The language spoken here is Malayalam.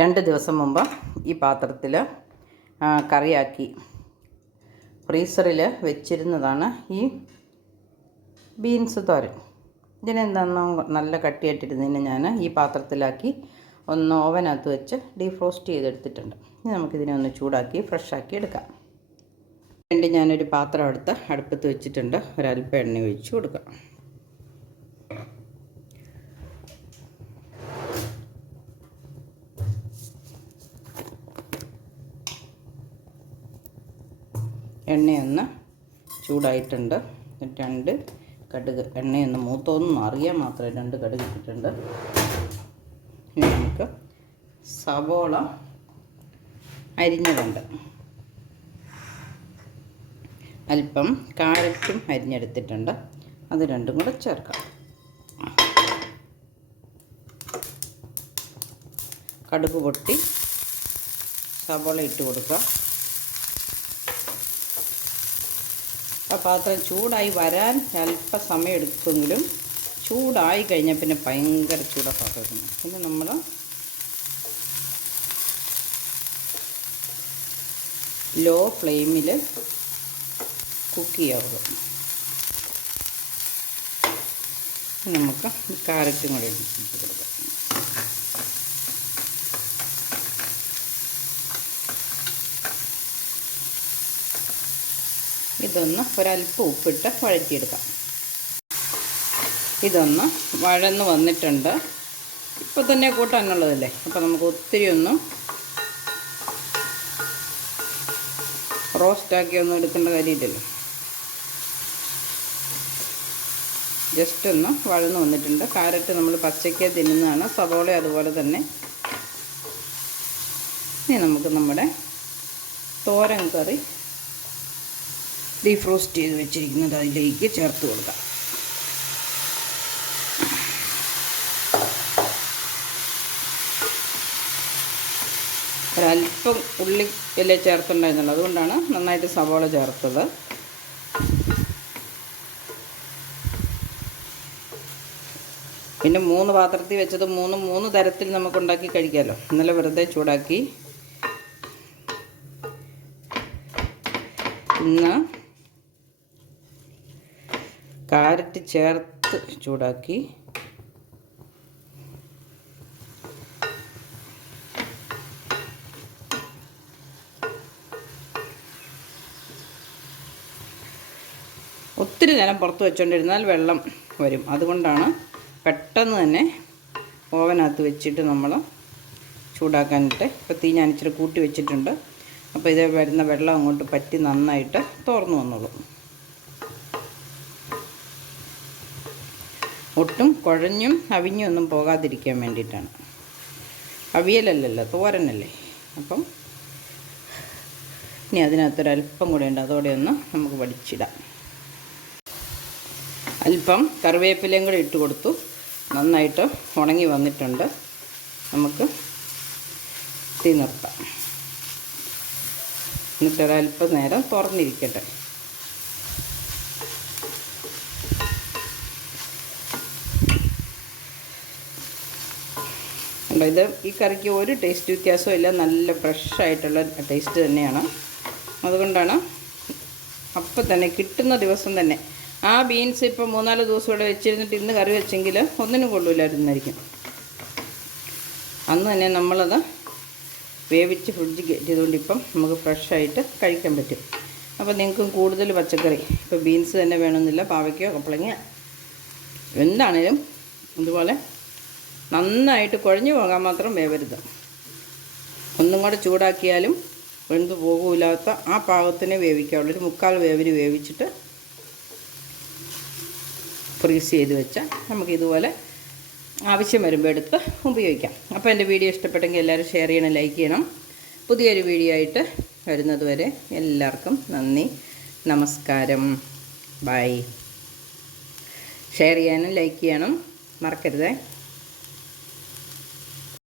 2 ദിവസം മുമ്പ് ഈ പാത്രത്തിൽ കറിയാക്കി ഫ്രീസറിൽ വെച്ചിരുന്നതാണ് ഈ ബീൻസ് തോരൻ. ഇതിനെന്താണെന്നോ നല്ല കട്ടിയായിട്ടിരുന്നതിന് ഞാൻ ഈ പാത്രത്തിലാക്കി ഒന്ന് ഓവനകത്ത് വെച്ച് ഡീഫ്രോസ്റ്റ് ചെയ്തെടുത്തിട്ടുണ്ട്. ഇനി നമുക്കിതിനെ ഒന്ന് ചൂടാക്കി ഫ്രഷാക്കി എടുക്കാം. വേണ്ടി ഞാനൊരു പാത്രം എടുത്ത് അടുപ്പത്ത് വെച്ചിട്ടുണ്ട്. ഒരല്പം എണ്ണ ഒഴിച്ച് കൊടുക്കാം. എണ്ണയൊന്ന് ചൂടായിട്ടുണ്ട്. 2 കടുക്, എണ്ണയൊന്ന് മൂത്തൊന്നും അറിയാൻ മാത്രമേ 2 കടുക് ഇട്ടിട്ടുണ്ട്. ഇനി നമുക്ക് സവോള അരിഞ്ഞതുണ്ട്, അല്പം കാരറ്റും അരിഞ്ഞെടുത്തിട്ടുണ്ട്, അത് രണ്ടും കൂടെ ചേർക്കാം. കടുക് പൊട്ടി സവോള ഇട്ട് കൊടുക്കുക. ആ പാത്രം ചൂടായി വരാൻ അല്പം സമയം എടുക്കുമെങ്കിലും ചൂടായി കഴിഞ്ഞാൽ പിന്നെ ഭയങ്കര ചൂടാണ് പാത്രം. പിന്നെ നമ്മൾ ലോ ഫ്ലെയിമിൽ കുക്ക് ചെയ്യാവുള്ളൂ. നമുക്ക് കാരറ്റും കൂടെ ഇട്ട് കൊടുക്കാം. ഇതൊന്ന് ഒരല്പം ഉപ്പിട്ട് വഴറ്റിയെടുക്കാം. ഇതൊന്ന് വഴന്ന് വന്നിട്ടുണ്ട്. ഇപ്പോൾ തന്നെ കൂട്ടാനുള്ളതല്ലേ, അപ്പോൾ നമുക്ക് ഒത്തിരി ഒന്നും റോസ്റ്റാക്കി ഒന്നും എടുക്കേണ്ട കാര്യമില്ലല്ലോ. ജസ്റ്റ് ഒന്ന് വഴന്ന് വന്നിട്ടുണ്ട്. കാരറ്റ് നമ്മൾ പച്ചയ്ക്ക് തിന്നുന്നതാണ്, സവോള അതുപോലെ തന്നെ. ഇനി നമുക്ക് നമ്മുടെ തോരൻ കറി ഡീഫ്രോസ്റ്റ് ചെയ്ത് വെച്ചിരിക്കുന്നത് അതിലേക്ക് ചേർത്ത് കൊടുക്കാം. ഒരല്പം ഉള്ളി എല്ലാം ചേർത്തുണ്ടായിരുന്നുള്ളൂ, അതുകൊണ്ടാണ് നന്നായിട്ട് സവോള ചേർത്തത്. പിന്നെ 3 പാത്രത്തിൽ വെച്ചത് 3 തരത്തിൽ നമുക്ക് ഉണ്ടാക്കി കഴിക്കാമല്ലോ. ഇന്നലെ വെറുതെ ചൂടാക്കി, ഇന്ന് കാരറ്റ് ചേർത്ത് ചൂടാക്കി. ഒത്തിരി നേരം പുറത്ത് വെച്ചുകൊണ്ടിരുന്നാൽ വെള്ളം വരും. അതുകൊണ്ടാണ് പെട്ടെന്ന് തന്നെ ഓവനകത്ത് വെച്ചിട്ട് നമ്മൾ ചൂടാക്കാനായിട്ട്. ഇപ്പോൾ തീ ഞാൻ ഇച്ചിരി കൂട്ടി വെച്ചിട്ടുണ്ട്. അപ്പോൾ ഇത് വരുന്ന വെള്ളം അങ്ങോട്ട് പറ്റി നന്നായിട്ട് തോർന്നു വന്നോളും. ഒട്ടും കുഴഞ്ഞും അവിഞ്ഞും ഒന്നും പോകാതിരിക്കാൻ വേണ്ടിയിട്ടാണ്. അവിയലല്ലല്ലോ, തോരനല്ലേ. അപ്പം ഇനി അതിനകത്തൊരല്പം കൂടെ ഉണ്ട്, അതോടെ ഒന്ന് നമുക്ക് വടിച്ചിടാം. അല്പം കറിവേപ്പിലയും കൂടെ ഇട്ട് കൊടുത്തു. നന്നായിട്ട് ഉണങ്ങി വന്നിട്ടുണ്ട്. നമുക്ക് തീ നിർത്താം. എന്നിട്ടൊരല്പം നേരം തുറന്നിരിക്കട്ടെ. ഇത് ഈ കറിക്ക് ഒരു ടേസ്റ്റ് വ്യത്യാസവും ഇല്ല, നല്ല ഫ്രഷായിട്ടുള്ള ടേസ്റ്റ് തന്നെയാണ്. അതുകൊണ്ടാണ് അപ്പം തന്നെ കിട്ടുന്ന ദിവസം തന്നെ. ആ ബീൻസ് ഇപ്പോൾ 3-4 ദിവസം ഇവിടെ വെച്ചിരുന്നിട്ട് ഇന്ന് കറി വെച്ചെങ്കിൽ ഒന്നിനും കൊള്ളില്ലായിരുന്നായിരിക്കും. അന്ന് തന്നെ നമ്മളത് വേവിച്ച് ഫ്രിഡ്ജിൽ കയറ്റിയതുകൊണ്ട് ഇപ്പം നമുക്ക് ഫ്രഷായിട്ട് കഴിക്കാൻ പറ്റും. അപ്പോൾ നിങ്ങൾക്ക് കൂടുതൽ പച്ചക്കറി, ഇപ്പോൾ ബീൻസ് തന്നെ വേണമെന്നില്ല, പാവയ്ക്കോ കപ്പളങ്ങ എന്താണേലും ഇതുപോലെ നന്നായിട്ട് കുഴഞ്ഞു പോകാൻ മാത്രം വേവരുത്. ഒന്നും കൂടെ ചൂടാക്കിയാലും വെന്ത് പോകില്ലാത്ത ആ പാകത്തിനെ വേവിക്കാവുള്ളൂ. ഒരു 3/4 വേവിന് വേവിച്ചിട്ട് ഫ്രീസ് ചെയ്ത് വെച്ചാൽ നമുക്കിതുപോലെ ആവശ്യം വരുമ്പോൾ എടുത്ത് ഉപയോഗിക്കാം. അപ്പോൾ എൻ്റെ വീഡിയോ ഇഷ്ടപ്പെട്ടെങ്കിൽ എല്ലാവരും ഷെയർ ചെയ്യണം, ലൈക്ക് ചെയ്യണം. പുതിയൊരു വീഡിയോ ആയിട്ട് വരുന്നത് വരെ എല്ലാവർക്കും നന്ദി, നമസ്കാരം, ബൈ. ഷെയർ ചെയ്യാനും ലൈക്ക് ചെയ്യാനും മറക്കരുതേ.